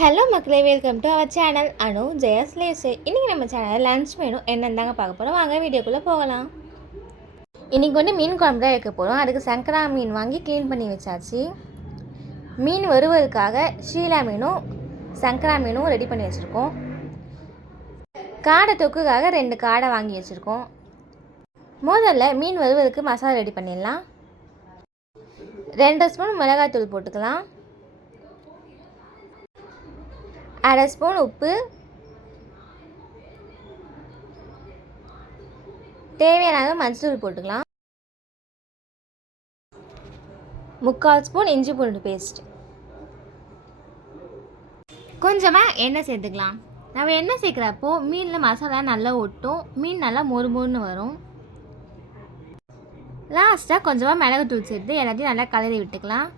Hello மக்களே, welcome to our channel Anu Jaya's லேஸு. இன்றைக்கி நம்ம சேனலில் லன்ச் மெனு என்னென்னு தாங்க பார்க்க போகிறோம். வாங்க வீடியோக்குள்ளே போகலாம். இன்றைக்கி மீன் குழம்பு தான் வைக்க போகிறோம். அதுக்கு சங்கரா மீன் வாங்கி க்ளீன் பண்ணி வச்சாச்சு. மீன் வறுவலுக்காக ஷீலா மீனும் சங்கரா மீனும் ரெடி பண்ணி வச்சுருக்கோம். காடை தொக்குக்காக 2 காடை வாங்கி வச்சுருக்கோம். முதல்ல மீன் வறுவலுக்கு மசாலா ரெடி பண்ணிடலாம். 2 ஸ்பூன் மிளகாய்த்தூள் போட்டுக்கலாம். 1/2 ஸ்பூன் உப்பு, தேவையான மஞ்சள் போட்டுக்கலாம். 3/4 ஸ்பூன் இஞ்சி பூண்டு பேஸ்ட், கொஞ்சமாக எண்ணெய் சேர்த்துக்கலாம். நம்ம எண்ணெய் சேர்க்குறப்போ மீனில் மசாலா நல்லா ஒட்டும், மீன் நல்லா மொறு மொறுன்னு வரும். லாஸ்ட்டாக கொஞ்சமாக மிளகுத்தூள் சேர்த்து எல்லாத்தையும் நல்லா கலரி விட்டுக்கலாம்.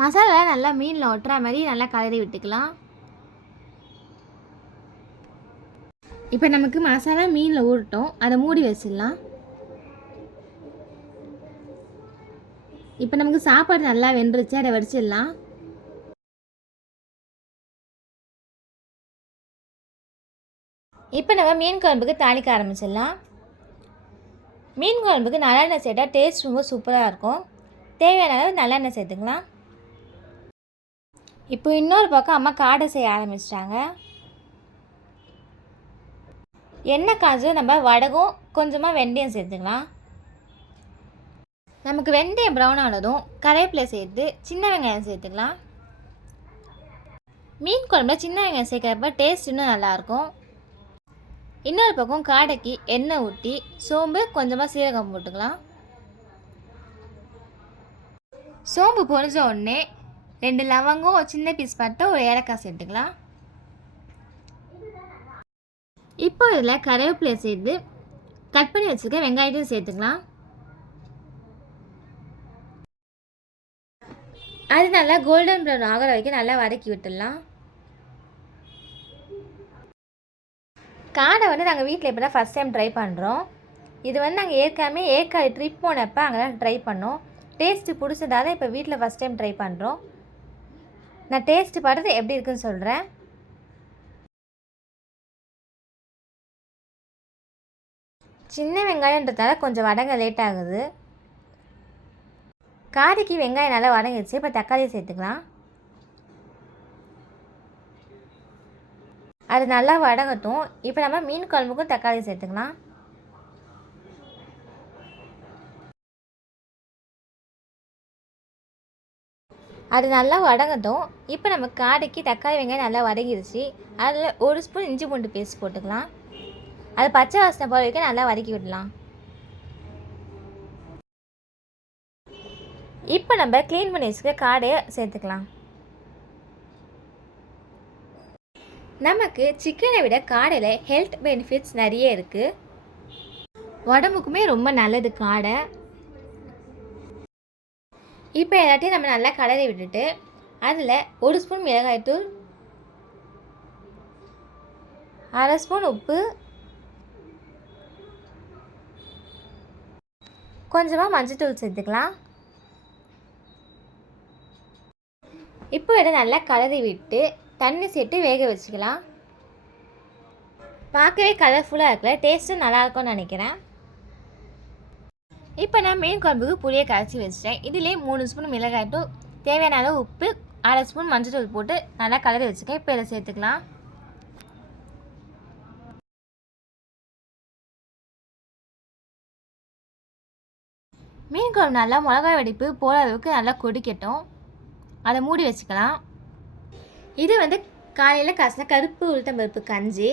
மசாலா நல்லா மீனில் ஒட்டுற மாதிரி நல்லா கலரி விட்டுக்கலாம். இப்போ நமக்கு மசாலா மீனில் ஊறட்டும், அதை மூடி வச்சிடலாம். இப்போ நமக்கு சாப்பாடு நல்லா வெந்துருச்சு, அதை வடிச்சிடலாம். இப்போ நம்ம மீன் குழம்புக்கு தாளிக்க ஆரம்பிச்சிடலாம். மீன் குழம்புக்கு நல்லெண்ணெய் சேர்த்தா டேஸ்ட் ரொம்ப சூப்பராக இருக்கும். தேவையான அளவு நல்லெண்ணெய் சேர்த்துக்கலாம். இப்போ இன்னொரு பக்கம் அம்மா காடை செய்ய ஆரம்பிச்சிட்டாங்க. எண்ணெய் காய்ச்சி நம்ம வடகம் கொஞ்சமாக வெந்தயம் சேர்த்துக்கலாம். நமக்கு வெந்தயம் ப்ரௌன் ஆனதும் கருவேப்பிலை சேர்த்து சின்ன வெங்காயம் சேர்த்துக்கலாம். மீன் குழம்புல சின்ன வெங்காயம் சேர்க்குறப்ப டேஸ்ட் இன்னும் நல்லாயிருக்கும். இன்னொரு பக்கம் காடைக்கு எண்ணெய் ஊற்றி சோம்பு கொஞ்சமாக சீரகம் போட்டுக்கலாம். சோம்பு பொரிஞ்ச உடனே 2 லவங்கம், ஒரு சின்ன பீஸ் பட்டை, ஒரு ஏலக்காய் சேர்த்துக்கலாம். இப்போ இதில் கருவேப்பிலை சேர்த்து கட் பண்ணி வச்சுருக்க வெங்காயத்தையும் சேர்த்துக்கலாம். அது நல்லா கோல்டன் ப்ரௌன் ஆகிற வரைக்கும் நல்லா வதக்கி விட்டுடலாம். காடை நாங்கள் வீட்டில் இப்போ தான் ஃபஸ்ட் டைம் ட்ரை பண்ணுறோம். இது நாங்கள் ஏற்கனவே ஏற்காடு ட்ரிப் போனப்போ அங்கே தான் ட்ரை பண்ணோம். டேஸ்ட்டு பிடிச்சதால இப்போ வீட்டில் ஃபஸ்ட் டைம் ட்ரை பண்ணுறோம். நான் டேஸ்ட்டு பார்த்துட்டு எப்படி இருக்குன்னு சொல்கிறேன். சின்ன வெங்காயன்றதால கொஞ்சம் வதங்க லேட் ஆகுது. காடைக்கு வெங்காயம் நல்லா வதங்கிடுச்சு. இப்போ தக்காளி சேர்த்துக்கலாம். அது நல்லா வதங்கட்டும். இப்போ நம்ம மீன் குழம்புக்கும் தக்காளி சேர்த்துக்கலாம். அது நல்லா வதங்கட்டும். இப்போ நம்ம காடைக்கு தக்காளி வெங்காயம் நல்லா வதங்கிடுச்சு. அதில் 1 ஸ்பூன் இஞ்சி பூண்டு பேஸ்ட் போட்டுக்கலாம். அது பச்சை வாசனை போகிற வரைக்கும் நல்லா வதக்கி விடலாம். இப்போ நம்ம க்ளீன் பண்ணி வச்சுக்க காடையை சேர்த்துக்கலாம். நமக்கு சிக்கனை விட காடையில் ஹெல்த் பெனிஃபிட்ஸ் நிறைய இருக்குது. உடம்புக்குமே ரொம்ப நல்லது காடை. இப்போ எல்லாத்தையும் நம்ம நல்லா கலரி விட்டுட்டு அதில் 1 ஸ்பூன் மிளகாய்த்தூள், 1/2 ஸ்பூன் உப்பு, கொஞ்சமாக மஞ்சள்தூள் சேர்த்துக்கலாம். இப்போ இதை நல்லா கலரி விட்டு தண்ணி சேர்த்து வேக வச்சுக்கலாம். பார்க்கவே கலர்ஃபுல்லாக இருக்கல, டேஸ்ட்டும் நல்லாயிருக்கும்னு நினைக்கிறேன். இப்போ நான் மீன் குழம்புக்கு புளியை கரைச்சி வச்சிட்டேன். இதிலே 3 ஸ்பூன் மிளகாய்த்தூள், தேவையான அளவு உப்பு, 1/2 ஸ்பூன் மஞ்சள் போட்டு நல்லா கலரி வச்சுருக்கேன். இப்போ இதை சேர்த்துக்கலாம். மீன் குழம்பு நல்லா மிளகாய் வெடிப்பு போகிற அளவுக்கு நல்லா கொதிக்கட்டும். அதை மூடி வச்சுக்கலாம். இது காலையில் காசின கருப்பு உளுத்தம்பருப்பு கஞ்சி.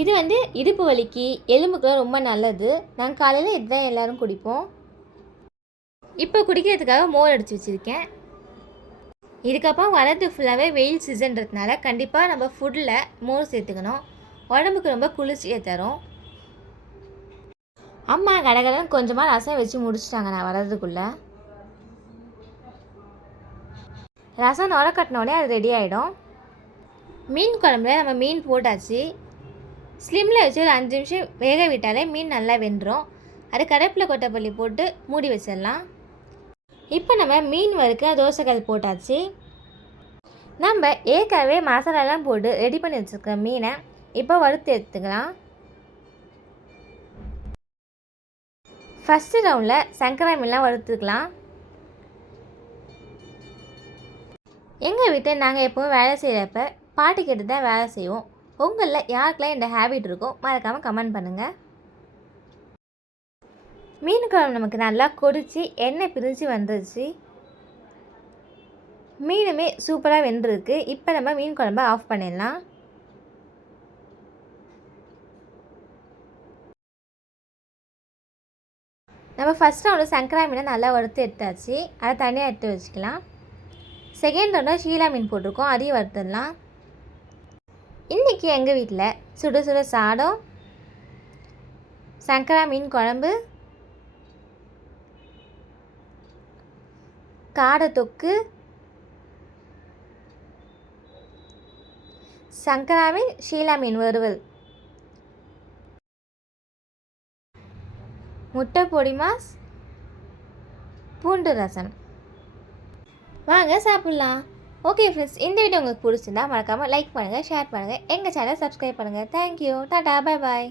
இது இடுப்பு வலிக்கு எலும்புக்குலாம் ரொம்ப நல்லது. நாங்கள் காலையில் இதுதான் எல்லோரும் குடிப்போம். இப்போ குடிக்கிறதுக்காக மோர் அடித்து வச்சுருக்கேன். இதுக்கப்புறம் வரது ஃபுல்லாகவே வெயில் சீசன்றதுனால கண்டிப்பாக நம்ம ஃபுட்டில் மோர் சேர்த்துக்கணும். உடம்புக்கு ரொம்ப குளிர்ச்சியை தரும். அம்மா கடகடன் கொஞ்சமாக ரசம் வச்சு முடிச்சிட்டாங்க. நான் வர்றதுக்குள்ளே ரசம் நுர கட்டினோடனே அது ரெடி ஆகிடும். மீன் குழம்புல நம்ம மீன் போட்டாச்சு. ஸ்லிம்மில் வச்சு ஒரு 5 நிமிஷம் வேக விட்டாலே மீன் நல்லா வெந்துடும். அது கருவேப்பிலை கொத்தமல்லி போட்டு மூடி வச்சிடலாம். இப்போ நம்ம மீன் வறுக்க தோசைக்கல் போட்டாச்சு. நம்ம ஏற்கனவே மசாலாலாம் போட்டு ரெடி பண்ணி வச்சுருக்கிற மீனை இப்போ வறுத்து எடுத்துக்கலாம். ஃபஸ்ட்டு ரவுண்டில் சங்கரா மீன்லாம் வறுத்துக்கலாம். எங்கள் வீட்டில் நாங்கள் எப்போவும் வேலை செய்கிறப்ப பாட்டி கிட்ட தான் வேலை செய்வோம். உங்களில் யாருக்கெல்லாம் இந்த ஹேபிட் இருக்கோ மறக்காமல் கமெண்ட் பண்ணுங்கள். மீன் குழம்பு நமக்கு நல்லா கொதித்து எண்ணெய் பிரிஞ்சு வந்துருச்சு. மீனுமே சூப்பராக வெந்திருக்கு. இப்போ நம்ம மீன் குழம்பை ஆஃப் பண்ணிடலாம். நம்ம ஃபஸ்ட் ரவுண்டு சங்கரா மீனை நல்லா வறுத்து எடுத்தாச்சு. அதை தனியாக எடுத்து வச்சுக்கலாம். செகண்ட் ரவுண்டில் ஷீலா மீன் போட்டிருக்கோம், அதையும் வறுத்துடலாம். இன்றைக்கி எங்கள் வீட்டில் சுட சுட சாதம், சங்கரா மீன் குழம்பு, காடை தொக்கு, சங்கரா மீன் ஷீலா மீன் வறுவல், முட்டை பொடி மாஸ், பூண்டு ரசம். வாங்க சாப்பிட்லாம். ஓகே ஃப்ரெண்ட்ஸ், இந்த வீடியோ உங்களுக்கு பிடிச்சிருந்தா மறக்காமல் லைக் பண்ணுங்கள், ஷேர் பண்ணுங்கள், எங்கள் சேனலை சப்ஸ்கிரைப் பண்ணுங்கள். தேங்க்யூ. Tata, bye bye.